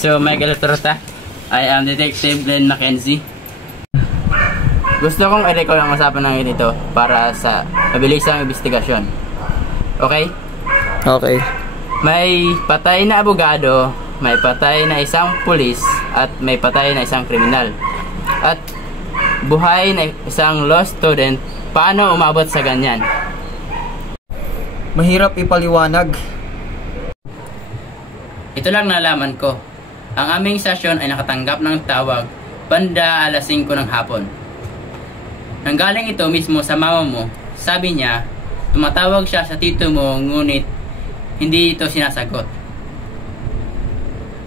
So, Michael Trota, I am Detective Glenn Mackenzie. Gusto kong i-record ang usapan ng ito para sa mabilisang investigasyon. Okay? Okay. May patay na abogado, may patay na isang pulis, at may patay na isang kriminal. At buhay na isang law student. Paano umabot sa ganyan? Mahirap ipaliwanag. Ito lang nalaman ko. Ang aming session ay nakatanggap ng tawag banda alas 5 ng hapon. Nanggaling ito mismo sa mama mo. Sabi niya, tumatawag siya sa tito mo ngunit hindi ito sinasagot.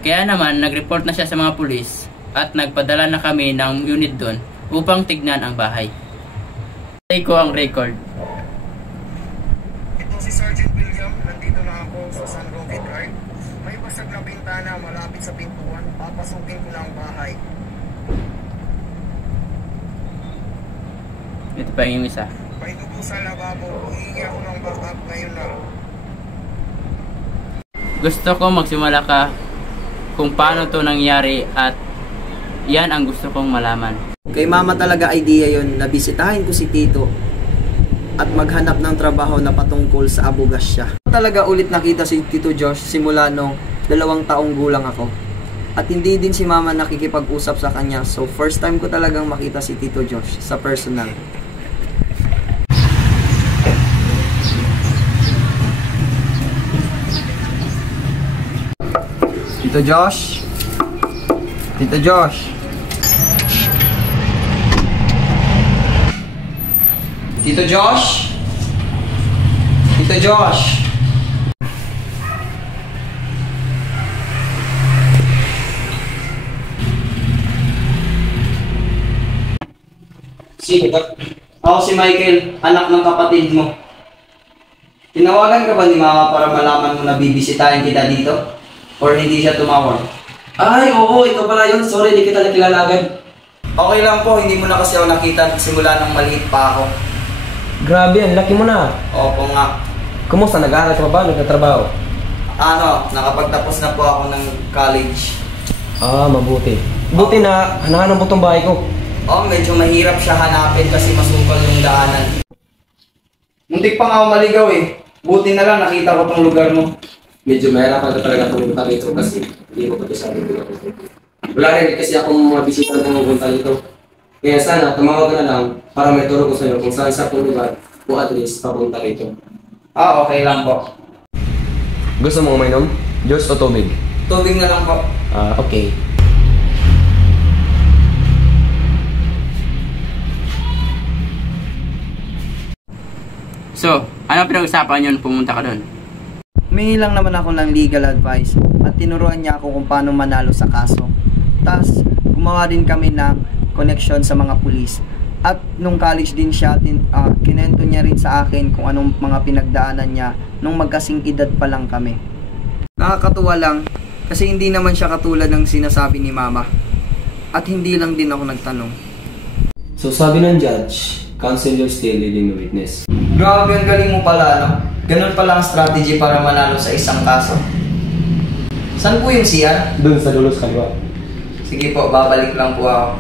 Kaya naman nag-report na siya sa mga pulis at nagpadala na kami ng unit doon upang tignan ang bahay. Play ko ang record. Ito si Sergeant William. Nandito na ako sa San Roque Drive. May basag na bintana malapit sa pintuan. Papasukin ko na ang bahay. Ito pa yung isa. May dugo sa lababo. Hihingi ako ng backup ngayon na. Gusto ko magsimula ka kung paano to nangyari at yan ang gusto kong malaman. Kay mama talaga idea yon na bisitahin ko si Tito at maghanap ng trabaho na patungkol sa abogasya. Talaga ulit nakita si Tito Josh simula nung 2 taong gulang ako. At hindi din si mama nakikipag-usap sa kanya. So first time ko talagang makita si Tito Josh sa personal. Tito Josh? Tito Josh? Tito Josh? Tito Josh? Sino ba? Ako si Michael, anak ng kapatid mo. Tinawagan ka ba ni mama para malaman mo na bibisitahin kita dito? Or hindi siya tumawag? Ay, oo, ikaw pala yun. Sorry, hindi kita nakilala agad. Okay lang po, hindi mo na kasi ako nakita simula nung maliit pa ako. Grabe, ang laki mo na. Opo nga. Kumusta? Nag-aaral ka ba? Nagtatrabaho? Nakapagtapos na po ako ng college. Ah, mabuti. Buti na hanahanap mo tong bahay ko. Medyo mahirap siya hanapin kasi masukal yung daanan. Muntik pa nga ako maligaw eh. Buti na lang nakita ko tong lugar mo. Medyo mahirapan ka talaga pumunta dito kasi hindi mo pati sabi ko. Wala rin kasi akong mga bisita na pumunta dito. Kaya sana tumawag ka na lang para may turo ko sa iyo kung saan sa lugar o at least papunta rito. Okay lang po. Gusto mong uminom? Juice o tubig? Tubig na lang po. Okay. So, ano pinag-usapan yun pumunta ka doon? May lang naman ako ng legal advice at tinuruan niya ako kung paano manalo sa kaso. Tapos, gumawa din kami ng connection sa mga pulis. At nung college din siya, kinento niya rin sa akin kung anong mga pinagdaanan niya nung magkasing edad pa lang kami. Nakakatuwa lang kasi hindi naman siya katulad ng sinasabi ni mama. At hindi lang din ako nagtanong. So sabi ng judge, cancel your stay leading the witness. Grabe, ang galing mo pala, no? Ganun pala ang strategy para manalo sa isang kaso. Saan po yung CR? Doon sa dulo sa kaliwa. Sige po, babalik lang po ako.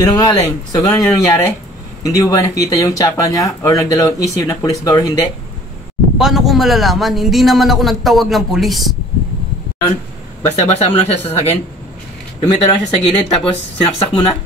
Sinungaling. So ganun yung nangyari? Hindi mo ba nakita yung tsapa niya or nagdalawang isip na pulis ba or hindi? Paano ko malalaman? Hindi naman ako nagtawag ng pulis. Basta-basta mo lang siya sa sakin. Lumito lang siya sa gilid tapos sinaksak mo na.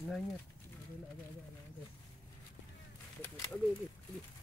Nanya. Agak.